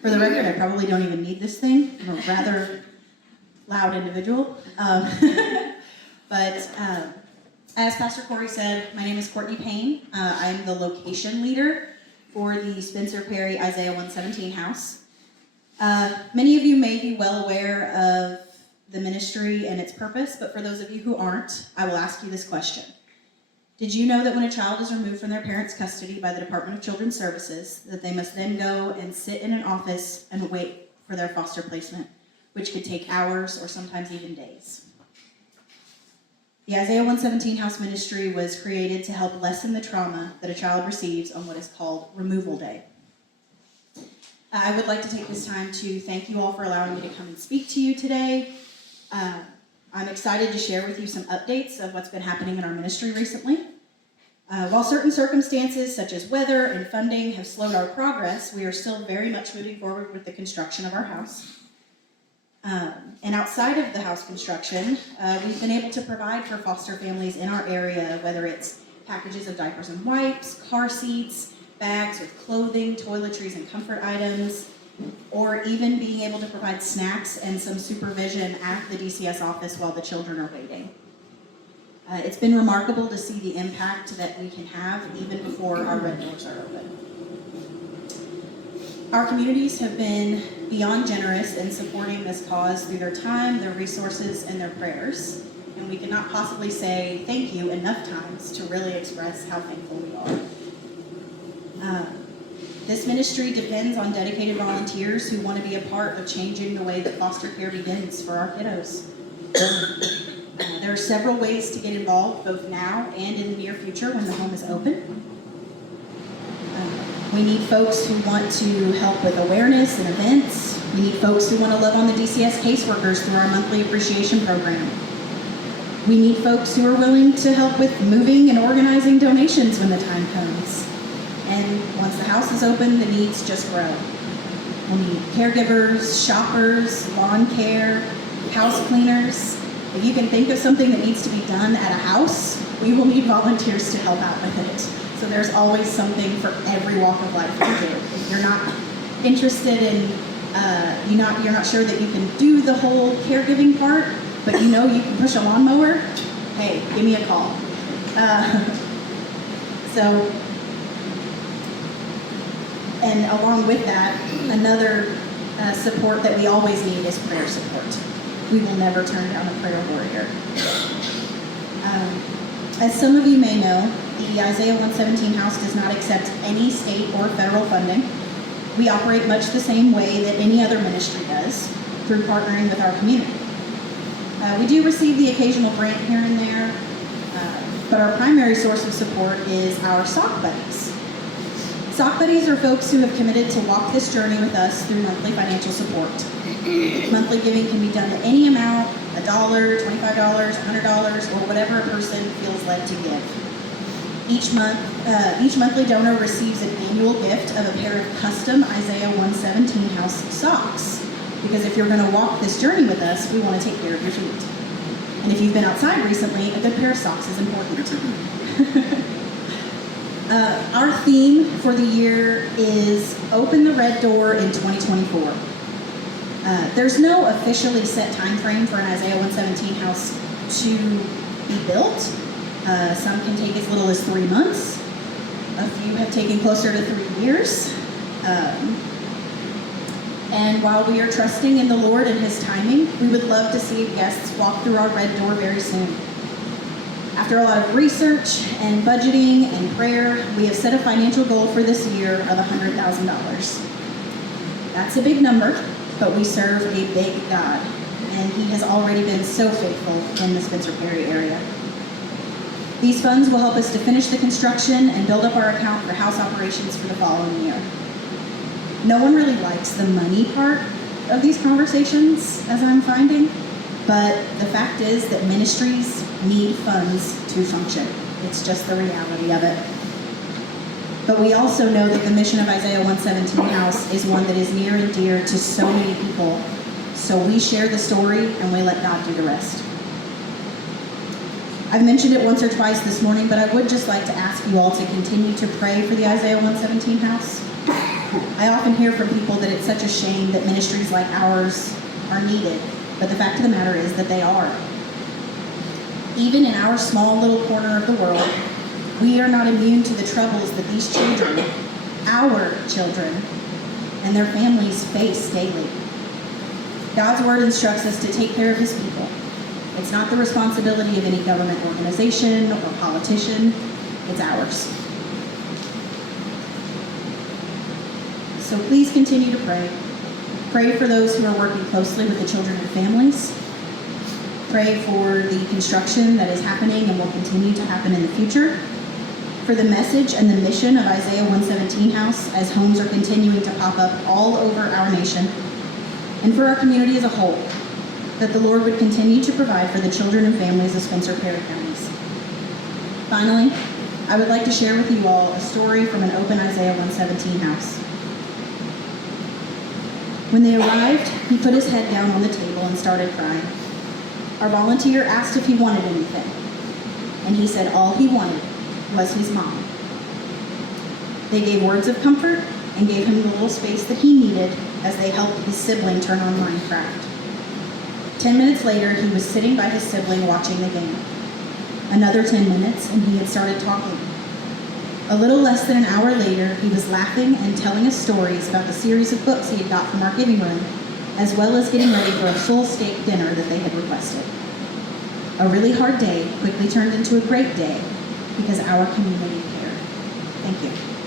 For the record, I probably don't even need this thing. I'm a rather loud individual. But as Pastor Corey said, my name is Courtney Payne. I'm the location leader for the Spencer Perry Isaiah 117 house. Many of you may be well aware of the ministry and its purpose, but for those of you who aren't, I will ask you this question. Did you know that when a child is removed from their parents' custody by the Department of Children's Services, that they must then go and sit in an office and wait for their foster placement, which could take hours or sometimes even days? The Isaiah 117 House Ministry was created to help lessen the trauma that a child receives on what is called Removal Day. I would like to take this time to thank you all for allowing me to come and speak to you today. I'm excited to share with you some updates of what's been happening in our ministry recently. While certain circumstances such as weather and funding have slowed our progress, we are still very much moving forward with the construction of our house. And outside of the house construction, we've been able to provide for foster families in our area, whether it's packages of diapers and wipes, car seats, bags with clothing, toiletries, and comfort items, or even being able to provide snacks and some supervision at the DCS office while the children are waiting. It's been remarkable to see the impact that we can have even before our red doors are open. Our communities have been beyond generous in supporting this cause through their time, their resources, and their prayers, and we cannot possibly say thank you enough times to really express how thankful we are. This ministry depends on dedicated volunteers who want to be a part of changing the way that foster care begins for our kiddos. There are several ways to get involved, both now and in the near future when the home is open. We need folks who want to help with awareness and events. We need folks who want to love on the DCS caseworkers through our monthly appreciation program. We need folks who are willing to help with moving and organizing donations when the time comes. And once the house is open, the needs just grow. We'll need caregivers, shoppers, lawn care, house cleaners. If you can think of something that needs to be done at a house, we will need volunteers to help out with it. So there's always something for every walk of life to do. If you're not interested in, you're not sure that you can do the whole caregiving part, but you know you can push a lawnmower, hey, give me a call. And along with that, another support that we always need is prayer support. We will never turn down a prayer warrior. As some of you may know, the Isaiah 117 house does not accept any state or federal funding. We operate much the same way that any other ministry does, through partnering with our community. We do receive the occasional grant here and there, but our primary source of support is our Sock Buddies. Sock Buddies are folks who have committed to walk this journey with us through monthly financial support. Monthly giving can be done at any amount, $1, $25, $100, or whatever a person feels led to give. Each monthly donor receives an annual gift of a pair of custom Isaiah 117 house socks. Because if you're going to walk this journey with us, we want to take care of your feet. And if you've been outside recently, a good pair of socks is important. Our theme for the year is Open the Red Door in 2024. There's no officially set time frame for an Isaiah 117 house to be built. Some can take as little as 3 months. A few have taken closer to 3 years. And while we are trusting in the Lord and His timing, we would love to see guests walk through our red door very soon. After a lot of research and budgeting and prayer, we have set a financial goal for this year of $100,000. That's a big number, but we serve a big God, and He has already been so faithful in the Spencer Perry area. These funds will help us to finish the construction and build up our account for house operations for the following year. No one really likes the money part of these conversations, as I'm finding, but the fact is that ministries need funds to function. It's just the reality of it. But we also know that the mission of Isaiah 117 House is one that is near and dear to so many people. So we share the story and we let God do the rest. I've mentioned it once or twice this morning, but I would just like to ask you all to continue to pray for the Isaiah 117 House. I often hear from people that it's such a shame that ministries like ours are needed, but the fact of the matter is that they are. Even in our small little corner of the world, we are not immune to the troubles that these children, our children, and their families face daily. God's word instructs us to take care of his people. It's not the responsibility of any government organization or politician, it's ours. So please continue to pray. Pray for those who are working closely with the children and families. Pray for the construction that is happening and will continue to happen in the future. For the message and the mission of Isaiah 117 House as homes are continuing to pop up all over our nation. And for our community as a whole, that the Lord would continue to provide for the children and families of Spencer Perry counties. Finally, I would like to share with you all a story from an open Isaiah 117 house. When they arrived, he put his head down on the table and started crying. Our volunteer asked if he wanted anything, and he said all he wanted was his mom. They gave words of comfort and gave him the little space that he needed as they helped his sibling turn on Minecraft. 10 minutes later, he was sitting by his sibling watching the game. Another 10 minutes, and he had started talking. A little less than an hour later, he was laughing and telling us stories about the series of books he had got from our giving room, as well as getting ready for a full steak dinner that they had requested. A really hard day quickly turned into a great day because our community cared. Thank you.